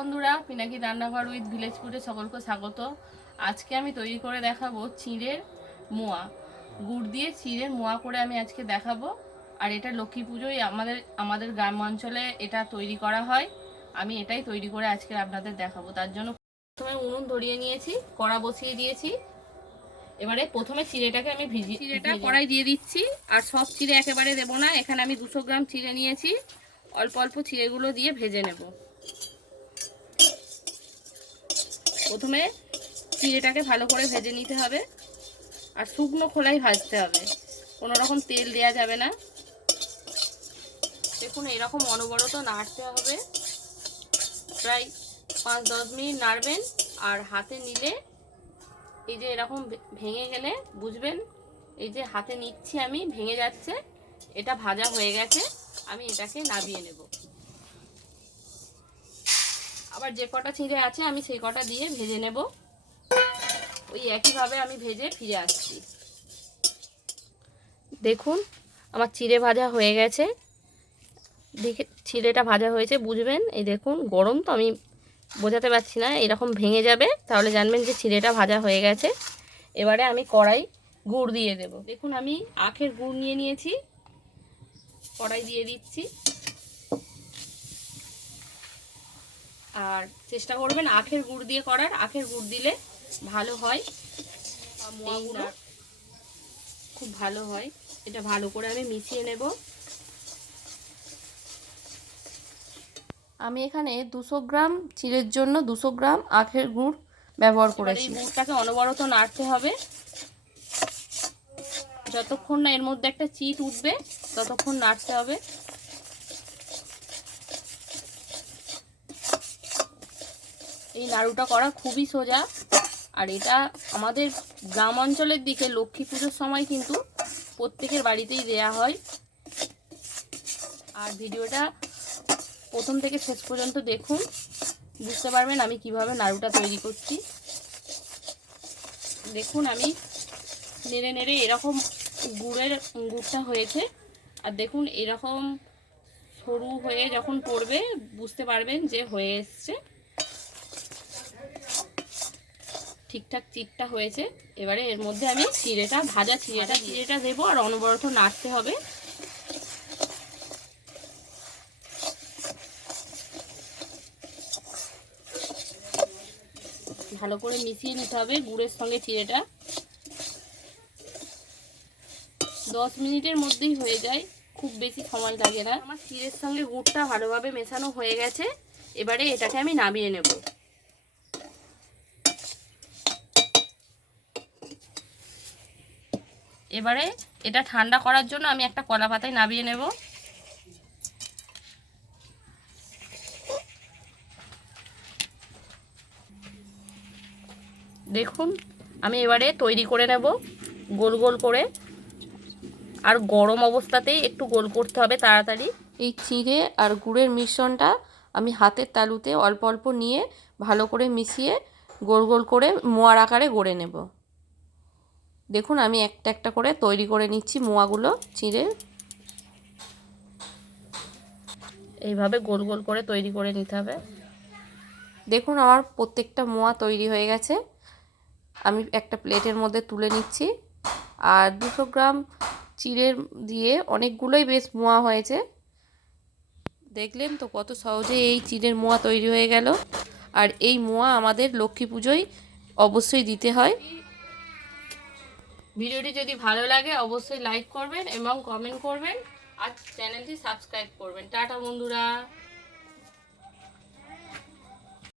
বন্ধুরা, পিনাকি রান্নাঘর with village ফুডে সকলকে স্বাগত। আজকে আমি তৈরি করে দেখাবো চিঁড়ের মোয়া। গুড় দিয়ে চিঁড়ের মোয়া করে আমি আজকে দেখাবো। আর এটা লক্ষ্মী পুজোয় আমাদের গ্রাম অঞ্চলে এটা তৈরি করা হয়। আমি এটাই তৈরি করে আজকে আপনাদের দেখাবো। তার জন্য প্রথমে উনুন ধরিয়ে নিয়েছি, কড়া বসিয়ে দিয়েছি। এবারে প্রথমে চিঁড়েটাকে আমি চিঁড়েটা কড়াই দিয়ে দিচ্ছি। আর সব চিঁড়ে একেবারে দেবো না, এখানে আমি 200 গ্রাম চিঁড়ে নিয়েছি। অল্প অল্প চিঁড়েগুলো দিয়ে ভেজে নেব। প্রথমে চিঁড়েটাকে ভালো করে ভেজে নিতে হবে, আর শুকনো খোলাই ভাজতে হবে, কোনো রকম তেল দেওয়া যাবে না। দেখুন এরকম অনবরত নাড়তে হবে, প্রায় 5-10 মিনিট নাড়বেন। আর হাতে নিলে এই যে এরকম ভেঙে গেলে বুঝবেন, এই যে হাতে নিচ্ছি আমি ভেঙে যাচ্ছে, এটা ভাজা হয়ে গেছে। আমি এটাকে নামিয়ে নেব। আবার যে কটা চিঁড়ে আছে আমি সেই কটা দিয়ে ভেজে নেব। ওই একইভাবে আমি ভেজে ফিরে আসছি। দেখুন আমার চিঁড়ে ভাজা হয়ে গেছে। দেখে চিঁড়েটা ভাজা হয়েছে বুঝবেন। এই দেখুন গরম তো, আমি বোঝাতে পারছি না, এরকম ভেঙে যাবে তাহলে জানবেন যে চিঁড়েটা ভাজা হয়ে গেছে। এবারে আমি কড়াই গুড় দিয়ে দেব। দেখুন আমি আখের গুড় নিয়ে নিয়েছি, কড়াই দিয়ে দিচ্ছি। আর চেষ্টা করবেন আখের গুড় দিয়ে করার, আখের গুড় দিলে ভালো হয়, মোয়াগুলো খুব ভালো হয়। এটা ভালো করে আমি মিশিয়ে নেব। আমি এখানে 200 গ্রাম চিড়ের জন্য 200 গ্রাম আখের গুড় ব্যবহার করেছি। এই গুড়টাকে অনবরত নাড়তে হবে, যতক্ষণ না এর মধ্যে একটা চিট উঠবে ততক্ষণ নাড়তে হবে। এই নাড়ুটা করা খুবই সোজা। আর এটা আমাদের গ্রাম অঞ্চলের দিকে লক্ষ্মী পুজোর সময় কিন্তু প্রত্যেকের বাড়িতেই দেয়া হয়। আর ভিডিওটা প্রথম থেকে শেষ পর্যন্ত দেখুন, বুঝতে পারবেন আমি কিভাবে নাড়ুটা তৈরি করছি। দেখুন আমি নেড়ে নেড়ে এরকম গুড়টা হয়েছে। আর দেখুন এরকম সরু হয়ে যখন পড়বে বুঝতে পারবেন যে হয়ে এসছে, ঠিকঠাক চিটটা হয়েছে। এবারে এর মধ্যে আমি ভাজা চিড়েটা দেবো, আর অনবরত নাড়তে হবে। ভালো করে মিশিয়ে নিতে হবে গুড়ের সঙ্গে চিড়েটা। 10 মিনিটের মধ্যেই হয়ে যায়, খুব বেশি সময় লাগে না। আমার চিড়ের সঙ্গে গুড়টা ভালোভাবে মেশানো হয়ে গেছে। এবারে এটাকে আমি নামিয়ে নেব। এবারে এটা ঠান্ডা করার জন্য আমি একটা কলা পাতায় নামিয়ে নেব। দেখুন আমি এবারে তৈরি করে নেব গোল গোল করে। আর গরম অবস্থাতেই একটু গোল করতে হবে তাড়াতাড়ি। এই চিড়ে আর গুড়ের মিশ্রণটা আমি হাতের তালুতে অল্প অল্প নিয়ে ভালো করে মিশিয়ে গোল গোল করে মোয়ার আকারে গড়ে নেব। দেখুন আমি একটা একটা করে তৈরি করে নিচ্ছি মোয়াগুলো চিড়ে। এইভাবে গোল গোল করে তৈরি করে নিতে হবে। দেখুন আমার প্রত্যেকটা মোয়া তৈরি হয়ে গেছে। আমি একটা প্লেটের মধ্যে তুলে নিচ্ছি। আর 200 গ্রাম চিড়ের দিয়ে অনেকগুলোই বেশ মোয়া হয়েছে। দেখলেন তো কত সহজে এই চিড়ের মোয়া তৈরি হয়ে গেল। আর এই মোয়া আমাদের লক্ষ্মী পুজোয় অবশ্যই দিতে হয়। ভিডিওটি যদি ভালো লাগে অবশ্যই লাইক করবেন এবং কমেন্ট করবেন, আর চ্যানেলটি সাবস্ক্রাইব করবেন। টাটা বন্ধুরা।